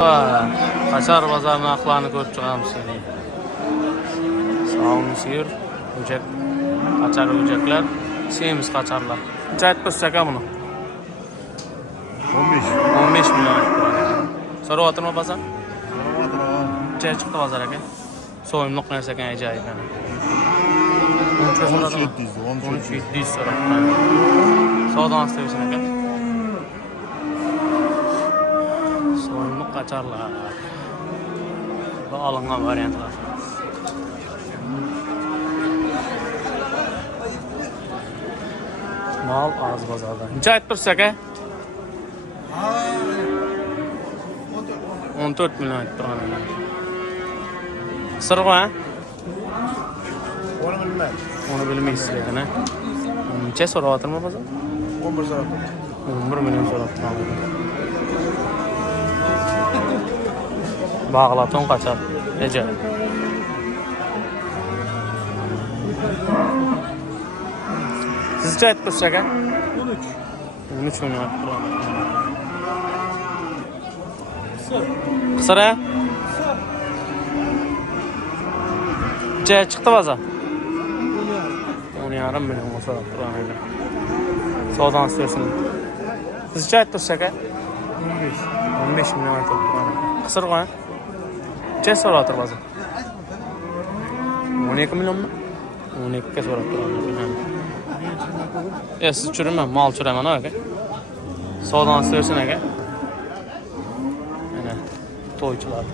Kaçar bazarının aklarını görüp çıkalım seni. Sağ olun seyir. Ücret. Kaçar ücretler. Şeyimiz kaçarlar. Cahit bir şaka bunu. 15 milyon. Soru atır mı bazar? Cahit çıktı bazar eke. Soyumluk neyse ki acayip yani. 13.700 soru. Soğudan istemişsin eke. Soyumluk kaçarlar. Bu alıngan varyantlar. Mal az bazarda. Neçe ayıp dursak he? 14 milyon ayıp durgan. Kısır koy he? Onu bilmeyiz lekin he? Neçe soru atır mı bazar? 11 soru. 11 milyon soru atır mı? Bağlaton kaçar. Ece. Sizce ayıp dursak he? 13 milyon ayıp durgan. Kısır he? Neçe çıktı baza? 10,5 milyon soru atır durgan. Soğudan istiyorsun. Sizce ayıp dursak he? 15 milyon ayıp durgan. Kısır koy. Neçe soru atır baza? 12 milyon mu? 12 soru atır durgan. Siz çürüme, mal çürüme ne öyle? Soğudan istiyorsun ege. Yani toyçular.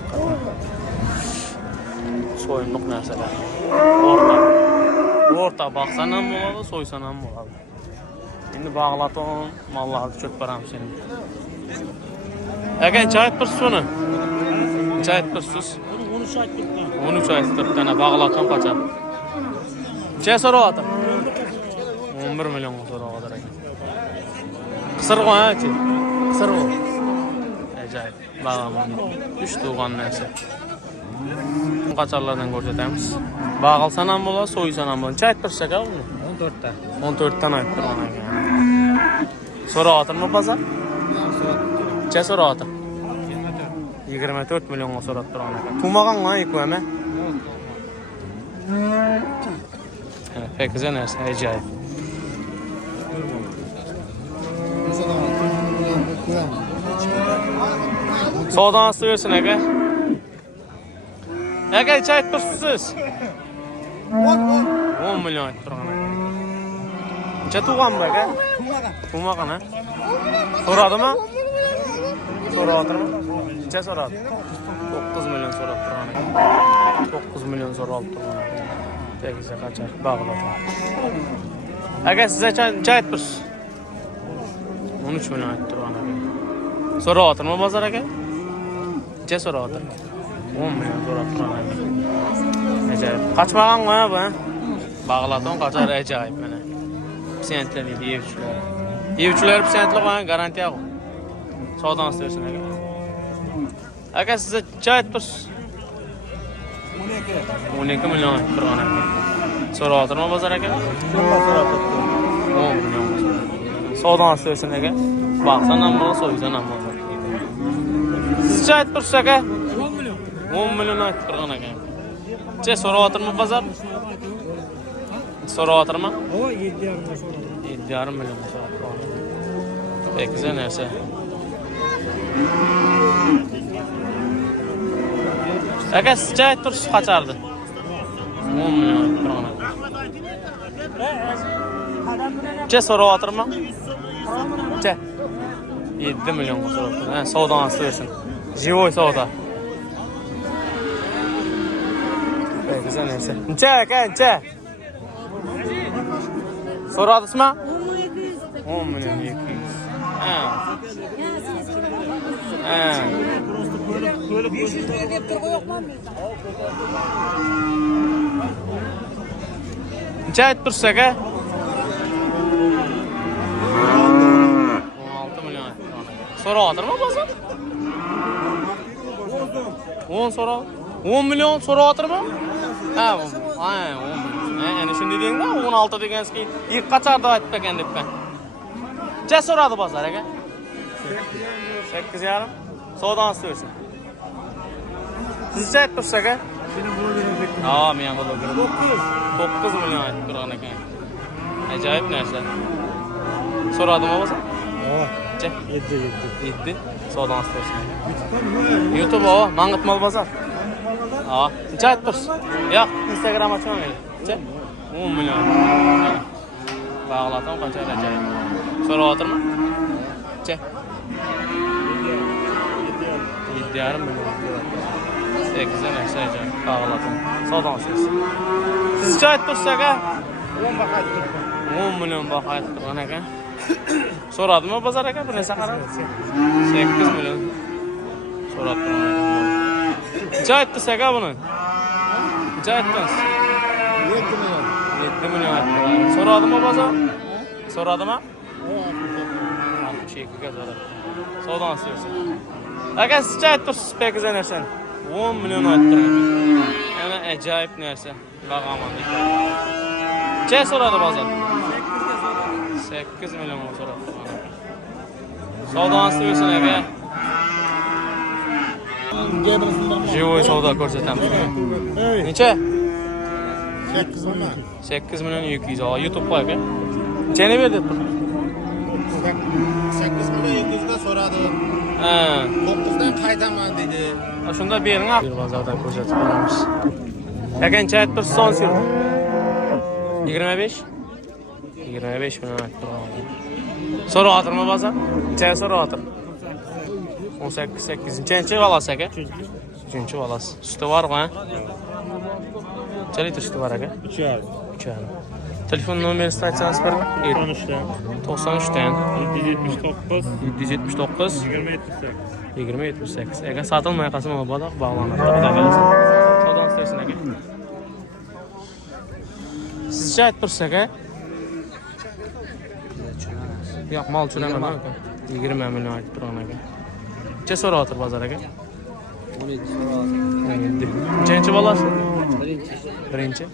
Soyunluk nerseler. Orta baksan hem oladı, soysan hem oladı. Şimdi bağlaton malları çöp param senin. Ege çayet bir sunu. Çayet bir sus. 13 ayet 4 tane bağlaton kaçar. Çe soru atır? 11 milyon soru kadar. Kısır koy ha ki. Kısır koy. Acayip. Bağlaman. 3 tuğan neyse. Kaçarlardan görsetemiz. Bağalsan ham bola, soysan ham bola. Çayt bir şaka mı? 14 tane. 14 tane ayıp durgan ekan. Soru atır mı bazar? Çe soru atır? 24 milyon soru atır durgan ekan. Tumagan lan ilk öme? Pek güzel nerse, acayip. Soğudan istiyorsun Ege. Ege çayt dursusuz. 10 milyon ayıp durgan ekan. Neçe tuğan mı Ege? Tuğmagan ha? Soradı mı? Soradı mı? Neçe soradı? 9 milyon soradı durgan ekan. 9 milyon soradı durgan ekan. Tekize kaçar, bağladı. Ege size çayt dursus. 13 milyon ayıp durgan ekan. Soradı mı bazar Ege? Neçe soradı? 10 milyon soradı durgan ekan. Acayip. Kaçmagan mı bu he? Bağlaton kaçar acayip mene. Psiyentler değil, evçüler. Evçüler psiyentli koyan garantiya koy. Soğudan istiyorsun Ege. Ege size çayet dursun. 12 milyon durgan ekan. Soru atır mı bazar Ege? 10 milyon. Soğudan istiyorsun Ege. Baksan ham bola, soysan ham bola. Siz çayet dursun Ege? 10 milyon ayıp durgan ekan. Çe soru atır mı bazar? Soru atır mı? O 7,5 soru. 7,5 milyon soru atır. Pek güzel nerse. Ege siz çayet dursun kaçardı? 10 milyon ayıp durgan ekan. Çe soru atır mı? Çe? 7 milyon soru atır. Soğudan istiyorsun. Jivoy soğuda. Pek güzel neyse. Neçe Ege neçe? Soru atısı mı? 10 milyon 200. Neçe ayıp dursa Ege? 16 milyon ayıp. Soru atır mı bazar? 10 soru. 10 milyon soru atır mı? Ha, 10 milyon. Yani şimdi dediğin de 16 degeniz ki ilk kaçardı ayıp beken dip ben. Çe soradı bazar Ege? 8,5. Soğudan istiyorsun. Sizce aytırsak ha? Seni bunu verecektim. Aa, men bloger. 9. 9 million aytib turgan ekan. Ajoyib narsa. So'radim bo'lsa? Oh. Che. 7. Savdodan istersin. YouTube. YouTube o, Mangit Mol Bozor. Aa, necha aytib tursiz? Yo'q, Instagram ochman men. Che. 10 million. Bağlatam qancha ajoyib. So'rayaptimi? Che. 7,5 million. 8 narsa ajoyib. Bağlatam. Savdodan istersin. Sizcha aytib tursak ha? 10 baqa aytib turibman. 10 million baho aytib turgan ekan. So'radimi bozor aka? Bir narsa qarab. 8 million. So'rab turgan ekan. Necha aytdingiz aka buni? Necha aytdingiz? 7 million. 7 million aytdi. So'radimi bozor? So'radimi? 62 ga so'radi. Savdodan istersin. Aka sizcha aytib tursiz pek narsa. 10 million aytib turgan ekan. Yana ajoyib narsa. Bag'amonlik. Necha so'radi bozor? 8 million so'radi. Savdodan istersin aka. Живой savdo ko'rsatamiz. Necha? 8 million. 8 million 200. YouTube aka. Nechani berdi? 8 million 200 ga so'radi. Ha. 9 dan qaytaman dedi. Shunda bering. Bir bozordan ko'rsatib beramiz. Aka necha aytib tursiz son sir? 25. 25 million aytib turgan. So'rayaptimi bozor? Necha so'rayapti? 18-8. Balasi aka? 3-chi balasi. Suti bormi, ha? Necha litr suti bor aka? 3,5. 3,5. Telefon nomerini aytsangiz bir. 93dan 779 779 2078. 2078. Agar sotilmay qolsa mana bola bog'lanadi. Xudo xolasa. Savdodan istersin aka. Sizcha aytib tursiz aka? Yo'q, mol cho'lamaman aka. 20 million aytib turgan aka. Necha so'rayapti bozor aka? 17 so'radi. Nechanchi bolasi? Birinchi.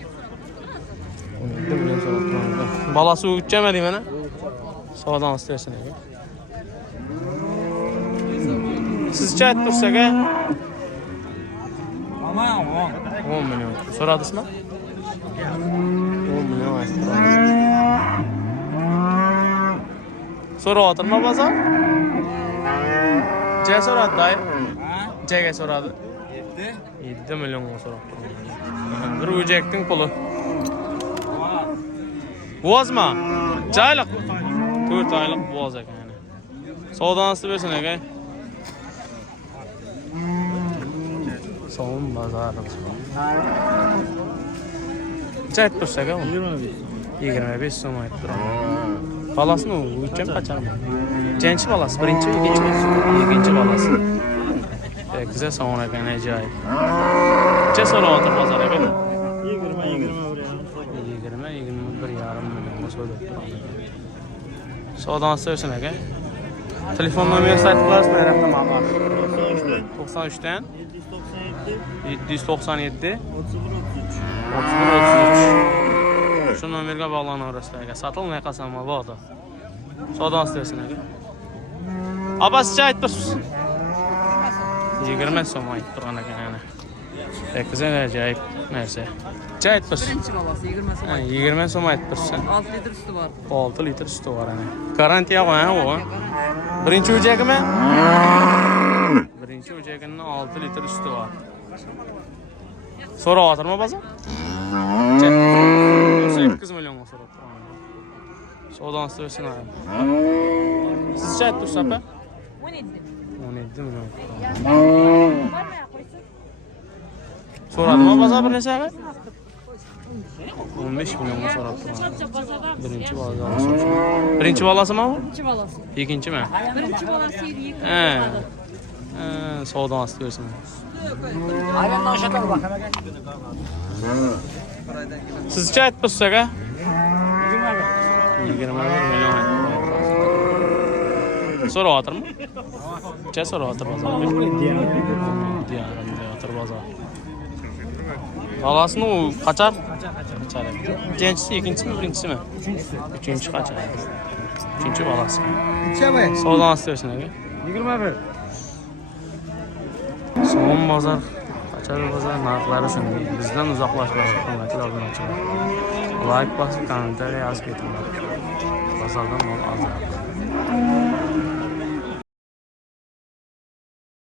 17 million so'rayapti turgan aka. Bolasi uchchami mana? Savdodan istersin aka. Sizcha aytib tursiz aka? 10 million. So'radingizmi? 10 million aytib turgan aka. So'rayaptimi bozor? Necha so'radi dayı? Nechaga so'radi? 7 millionga so'rab turgan. Bir o'jakning puli. Bo'zmi? Jayliq. 4 oylik bo'z ekan. Savdodan istersin aka. Savun bozori. Necha aytib tursiz aka? 25 so'm aytib turgan. Balasını uçacağım kaçarım. Genç balası, birinci, ikinci balası. Güzel sonra kan acayip. Neçə sonra otur bazara belə? 20 yarım milyon so'rab turadi. Savdodan istersin aka. Telefon nomeri saytlarsın raqam aqar. 93dan 797 31 Şu nomerga bog'lanaverasizlar aka. Sotilmay qolsa ham bo'ladi. Savdodan istersin aka. Abasicha aytib tursiz. 20 so'm aytib turgan ekan ana. Güzel ajoyib narsa. Necha aytib tursiz? Birinchi balasi 20 so'm. 20 so'm aytib tursiz. 6 litr suti bor. 6 litr suti bor ana. Garantiya qo'y ha u. Birinchi o'jagimi? Birinchi o'jagining 6 litr suti bor. So'rayaptimi bozor? 8 millionga so'rab turgan. Savdodan istersin abi. Sizcha aytib tursiz apa? 17 million. So'radimi bozor bir narsa? 15 millionga so'rab turgan. Birinchi balasi. Birinchi balasimi bu? Birinchi balasi. Ikkinchimi? Birinchi balasi 7 Savdodan istersin. Ayrandan o'shatar bak. Sizcha aytib tursiz aka? 21 million aytib. So'rayaptimi? Necha so'rayapti bozor? Diyarim bozor. Balasini u qachar? Qachar. Ikkinchisi, ikkinchisimi, birinchisimi? Uchinchi qachar. Uchinchi balasi. Savdodan istersin aka? 21. So'm bozor Bog'cha bozor narxlari shunday. Bizdan uzoqlashmaydi, hurmatli obunachilar. Like bosib, kommentariy yozib ketinglar. Bozordan mol ozroq.